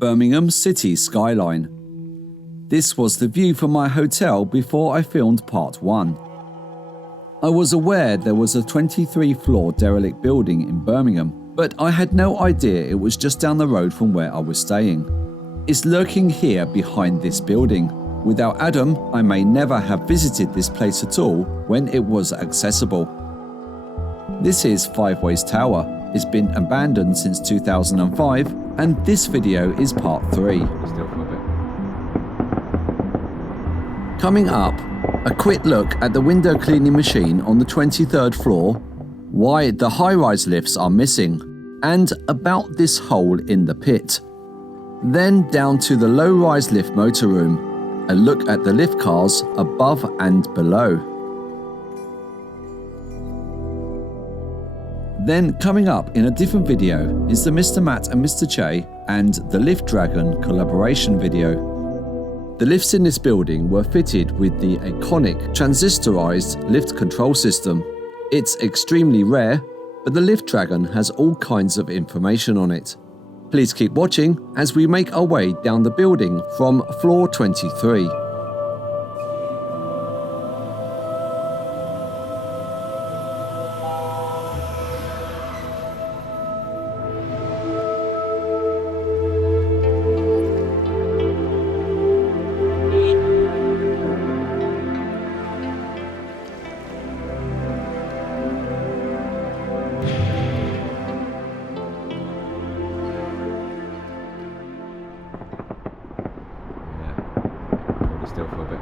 Birmingham city skyline. This was the view from my hotel before I filmed part 1. I was aware there was a 23-floor derelict building in Birmingham, but I had no idea it was just down the road from where I was staying. It's lurking here behind this building. Without Adam, I may never have visited this place at all when it was accessible. This is Five Ways Tower. It's been abandoned since 2005, and this video is part 3. Coming up, a quick look at the window cleaning machine on the 23rd floor, why the high-rise lifts are missing, and about this hole in the pit. Then down to the low-rise lift motor room, a look at the lift cars above and below. Then coming up in a different video is the Mr. Matt and Mr. Chay and the Lift Dragon collaboration video. The lifts in this building were fitted with the Ack-kon-ic transistorized lift control system. It's extremely rare, but the Lift Dragon has all kinds of information on it. Please keep watching as we make our way down the building from floor 23. Still for a bit.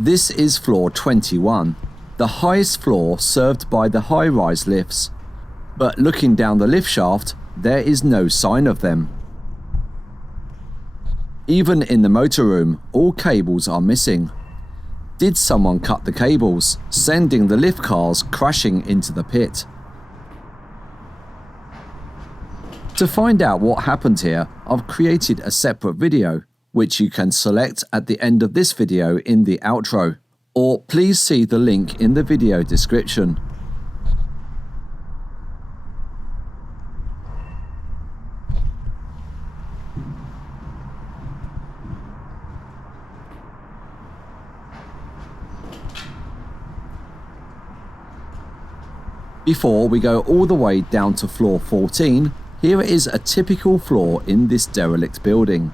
This is floor 21, the highest floor served by the high-rise lifts. But looking down the lift shaft, there is no sign of them. Even in the motor room, all cables are missing. Did someone cut the cables, sending the lift cars crashing into the pit? To find out what happened here, I've created a separate video, which you can select at the end of this video in the outro, or please see the link in the video description. Before we go all the way down to floor 14, here is a typical floor in this derelict building.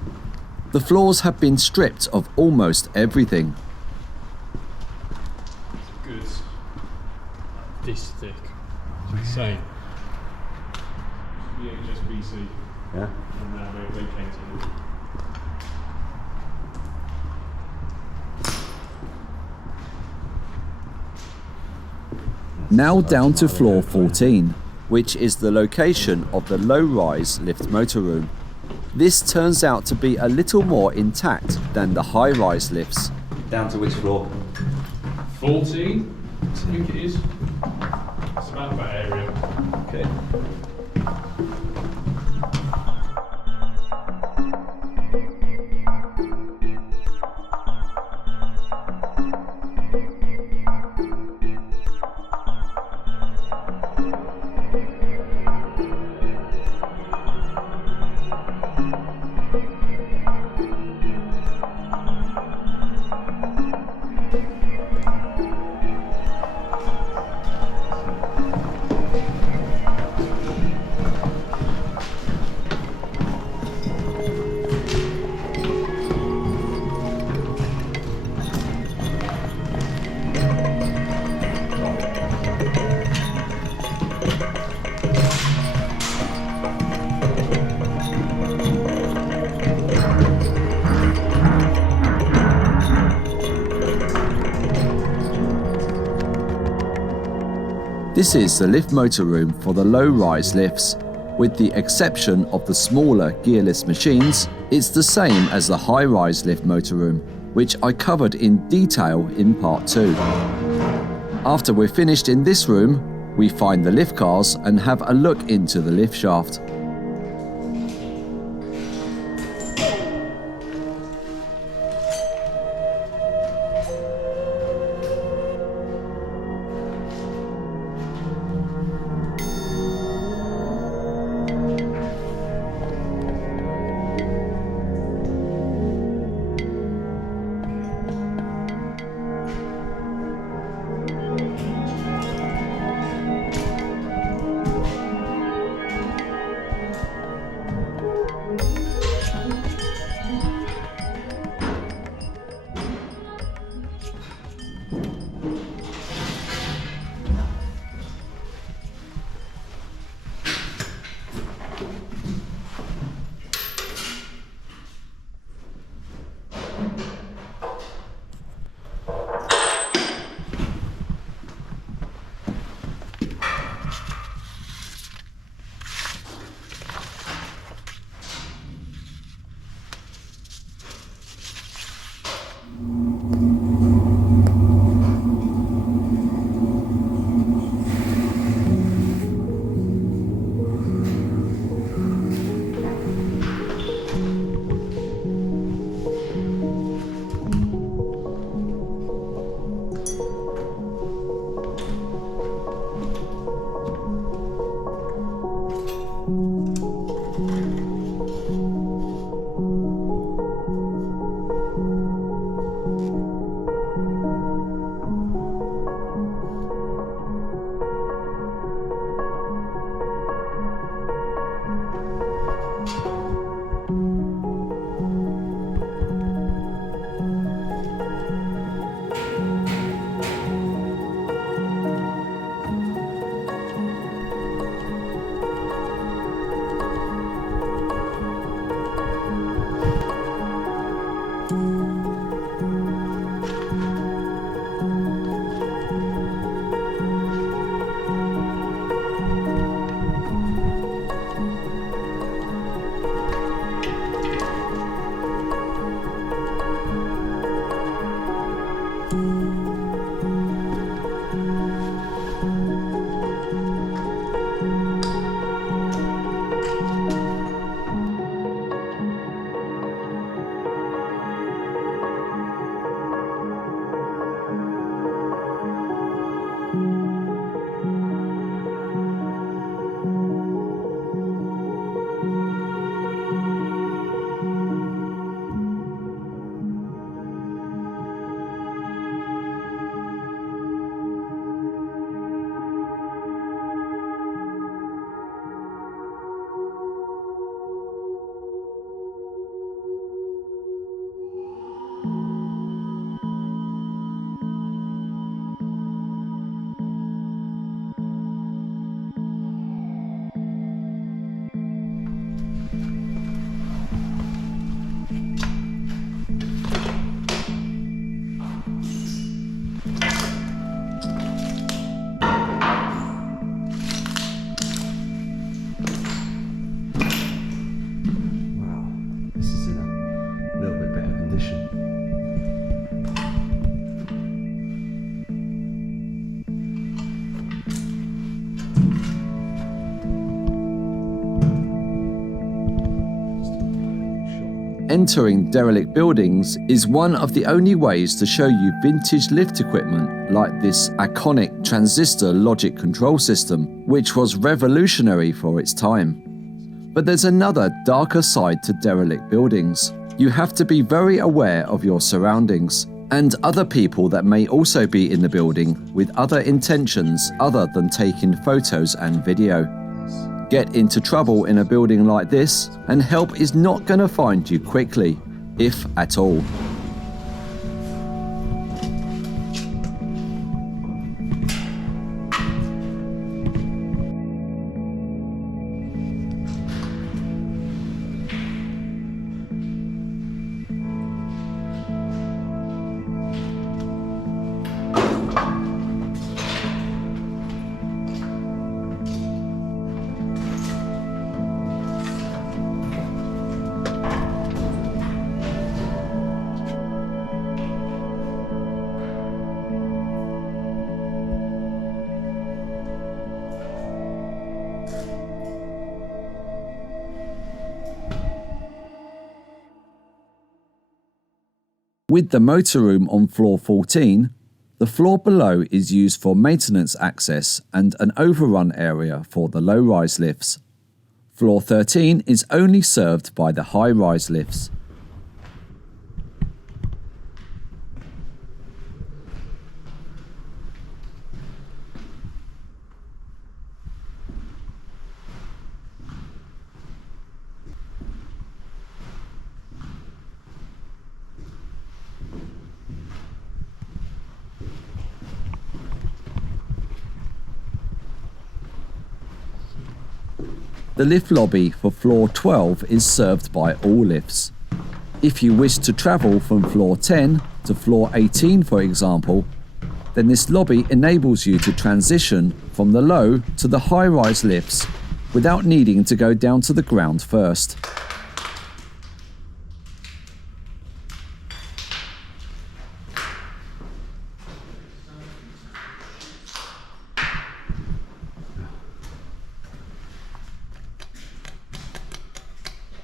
The floors have been stripped of almost everything. Goods this thick. It's insane. Yeah, just BC. Yeah. And now they came to it. Now down to floor 14, which is the location of the low-rise lift motor room. This turns out to be a little more intact than the high-rise lifts. Down to which floor? 14, I think it is. It's about that area. Okay. This is the lift motor room for the low-rise lifts. With the exception of the smaller gearless machines, it's the same as the high-rise lift motor room, which I covered in detail in part 2. After we're finished in this room, we find the lift cars and have a look into the lift shaft. Entering derelict buildings is one of the only ways to show you vintage lift equipment like this Ack-kon-ic transistor logic control system, which was revolutionary for its time. But there's another darker side to derelict buildings. You have to be very aware of your surroundings and other people that may also be in the building with other intentions other than taking photos and video. Get into trouble in a building like this, and help is not going to find you quickly, if at all. With the motor room on floor 14, the floor below is used for maintenance access and an overrun area for the low-rise lifts. Floor 13 is only served by the high-rise lifts. The lift lobby for floor 12 is served by all lifts. If you wish to travel from floor 10 to floor 18, for example, then this lobby enables you to transition from the low to the high-rise lifts without needing to go down to the ground first.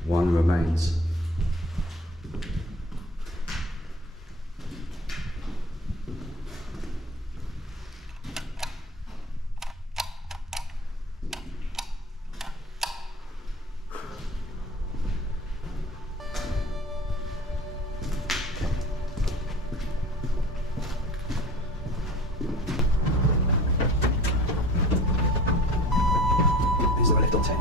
One remains. Is there a lift on 10?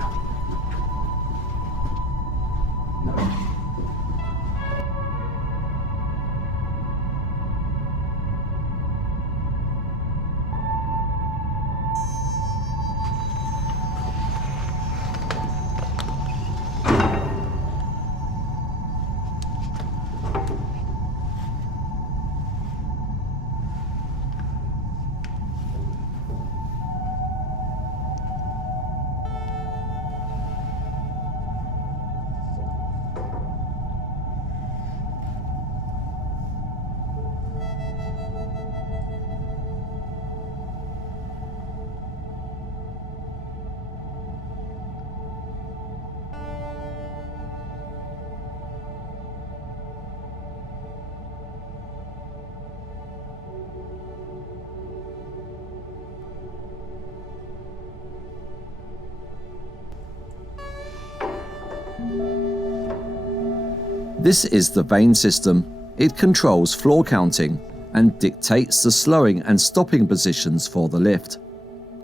This is the vane system. It controls floor counting and dictates the slowing and stopping positions for the lift.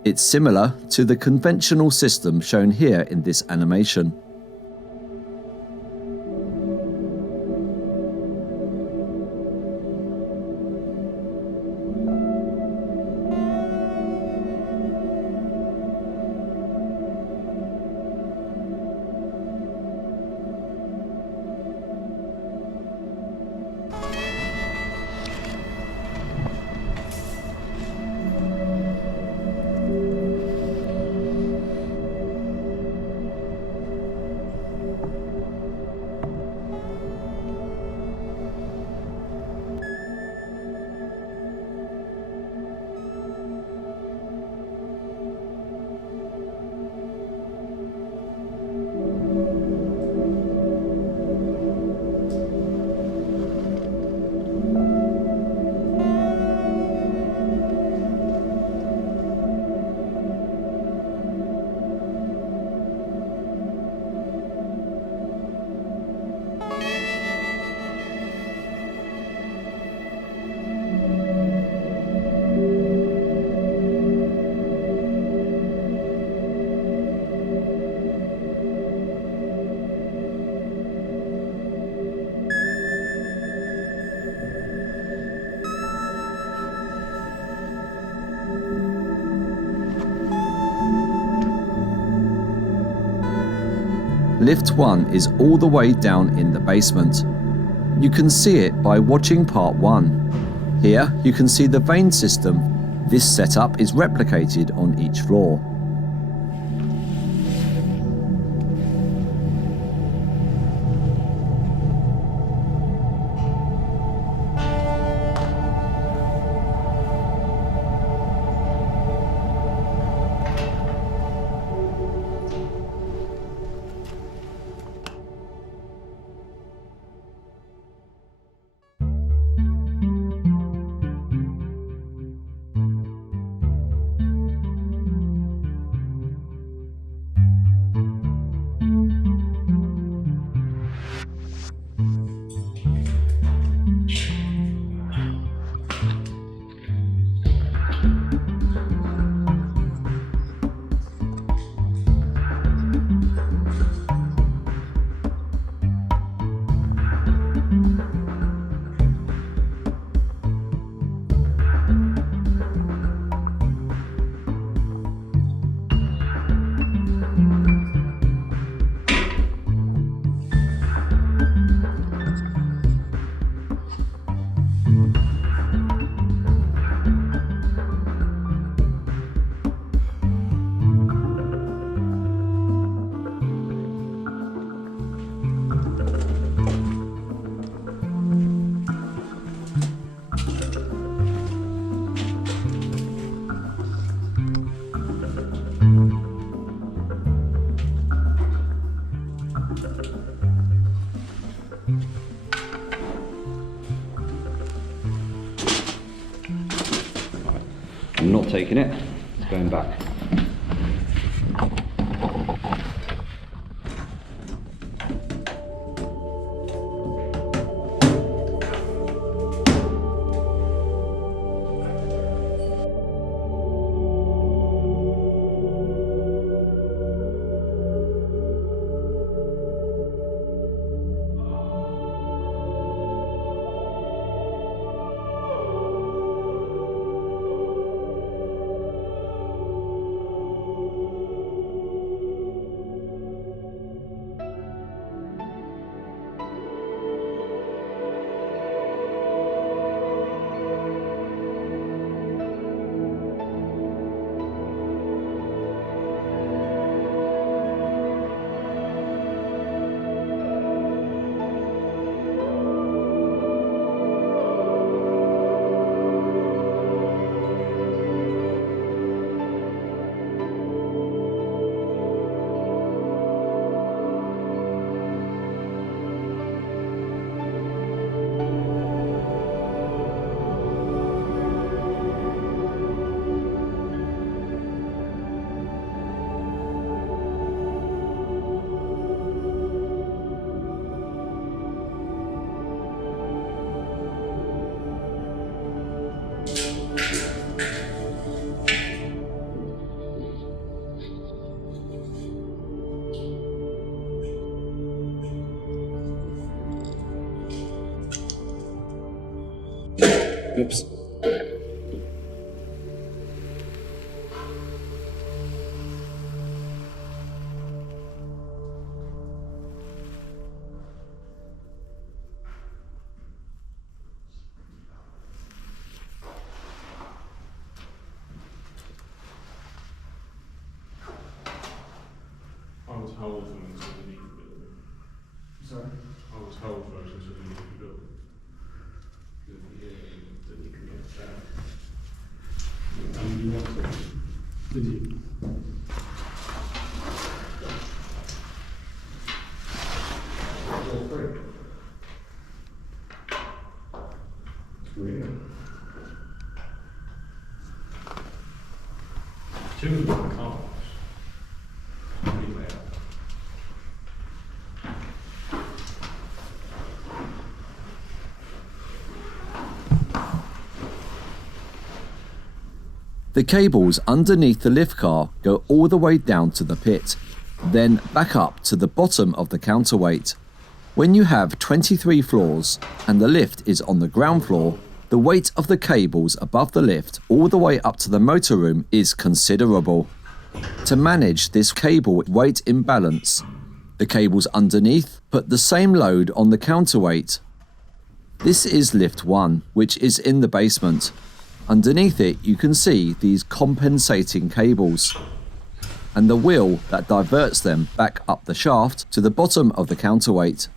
It's similar to the conventional system shown here in this animation. lift 1 is all the way down in the basement. You can see it by watching part 1. Here you can see the vane system. This setup is replicated on each floor. I'm not taking it, it's going back. Oops. I was told for them to leave the building. Sorry? I was told for them to leave the building. That you can get that. And you want to? Did you? All three? Really? Two of them are cars. Anyway. The cables underneath the lift car go all the way down to the pit, then back up to the bottom of the counterweight. When you have 23 floors and the lift is on the ground floor, the weight of the cables above the lift all the way up to the motor room is considerable. To manage this cable weight imbalance, The cables underneath put the same load on the counterweight. This is lift 1, which is in the basement. Underneath it you can see these compensating cables and the wheel that diverts them back up the shaft to the bottom of the counterweight.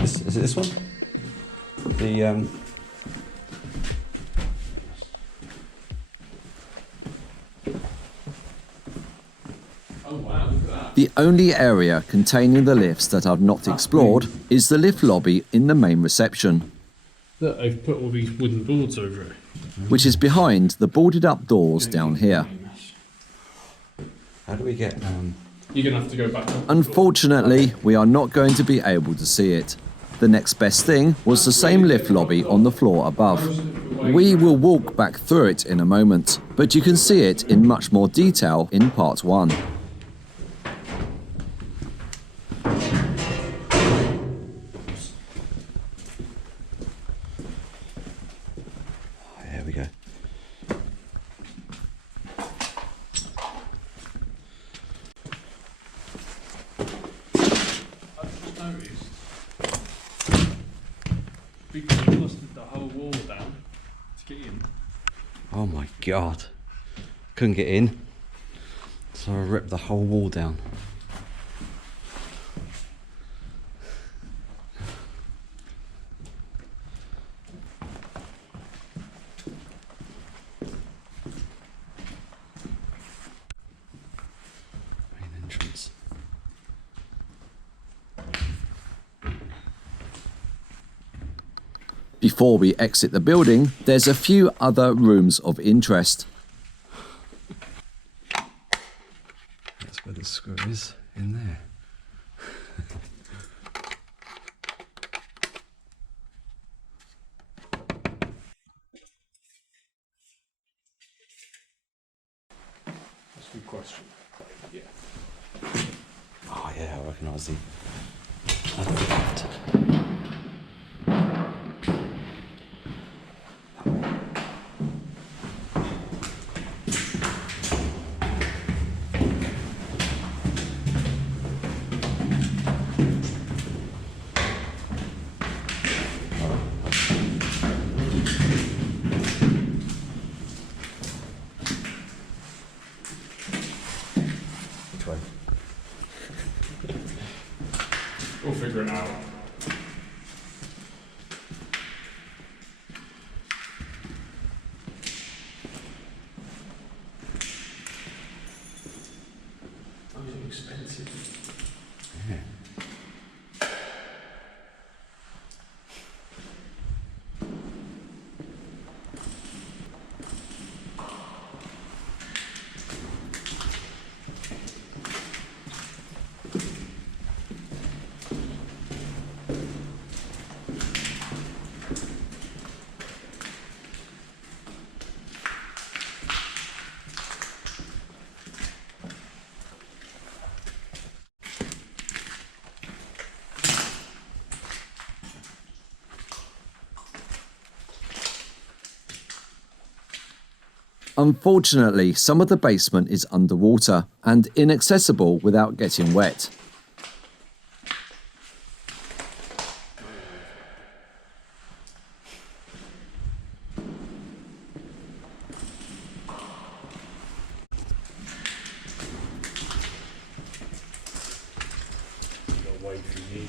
Is it this one? The Oh wow, look at that. The only area containing the lifts that I've not explored is the lift lobby in the main reception, Look, they've put all these wooden boards over it. which is behind the boarded up doors down here. how do we get You're going to have to go back up. Unfortunately, we are not going to be able to see it. The next best thing was the same lift lobby on the floor above. We will walk back through it in a moment, but you can see it in much more detail in part 1. There we go. I've just noticed. Because you busted the whole wall down to get in. Oh my god. Couldn't get in. So I ripped the whole wall down. Main entrance. Before we exit the building, there's a few other rooms of interest. That's where the screw is, in there. That's a good question. Yeah. Oh yeah, I recognise the other lift. Which way? We'll figure it out. Those are expensive. Yeah. Unfortunately, some of the basement is underwater and inaccessible without getting wet. Away from you.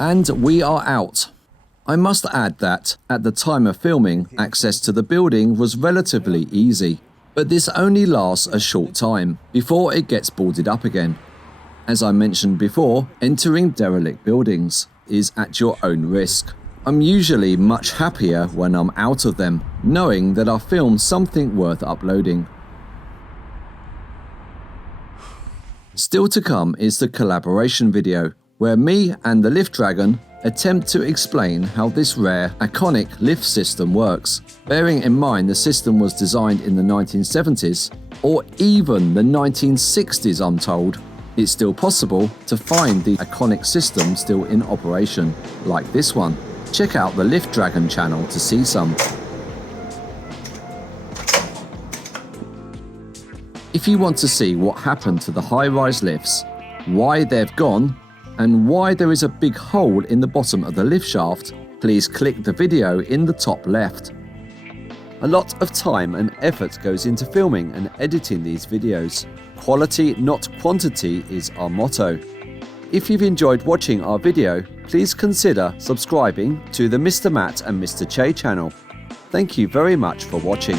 And we are out. I must add that, at the time of filming, access to the building was relatively easy, but this only lasts a short time before it gets boarded up again. As I mentioned before, entering derelict buildings is at your own risk. I'm usually much happier when I'm out of them, knowing that I've filmed something worth uploading. Still to come is the collaboration video, where me and the Lift Dragon attempt to explain how this rare Ack-kon-ic lift system works, bearing in mind the system was designed in the 1970s, or even the 1960s I'm told. It's still possible to find the Ack-kon-ic system still in operation, like this one. Check out the Lift Dragon channel to see some. If you want to see what happened to the high-rise lifts, why they've gone, and why there is a big hole in the bottom of the lift shaft, please click the video in the top left. A lot of time and effort goes into filming and editing these videos. Quality, not quantity, is our motto. If you've enjoyed watching our video, please consider subscribing to the Mr. Matt and Mr. Chay channel. Thank you very much for watching.